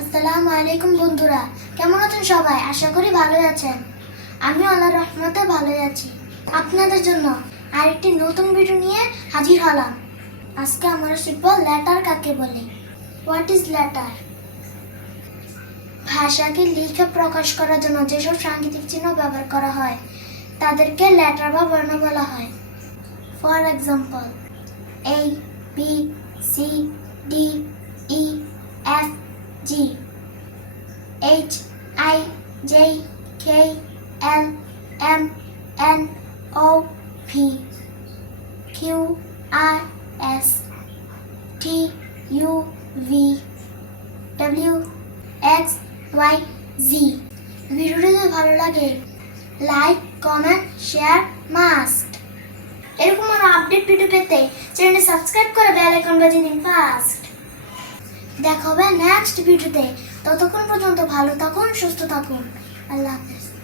আসসালামু আলাইকুম বন্ধুরা, কেমন আছেন সবাই? আশা করি ভালোই আছেন। আমি আল্লাহর রহমতে ভালোই আছি। আপনাদের জন্য আরেকটি নতুন ভিডিও নিয়ে হাজির হলাম। আজকে আমরা শিখব লেটার কাকে বলে। হোয়াট ইজ লেটার ভাষাকে লিখে প্রকাশ করার জন্য যেসব সাংকেতিক চিহ্ন ব্যবহার করা হয়, তাদেরকে লেটার বা বর্ণ বলা হয়। For example A B C F G, H, I, J, K, L, M, N, O, P, Q, R, S, T, U, V, W, X, Y, Z. ভিডিওটি যদি ভালো লাগে, লাইক, কমেন্ট, শেয়ার মাস্ট। এরকম আরও আপডেট ভিডিও পেতে চ্যানেলটি subscribe করে bell icon বাজিয়ে দিন ফার্স্ট দেখা হবে নেক্সট ভিডিওতে ততক্ষণ পর্যন্ত ভালো থাকুন সুস্থ থাকুন। আল্লাহ হাফেজ।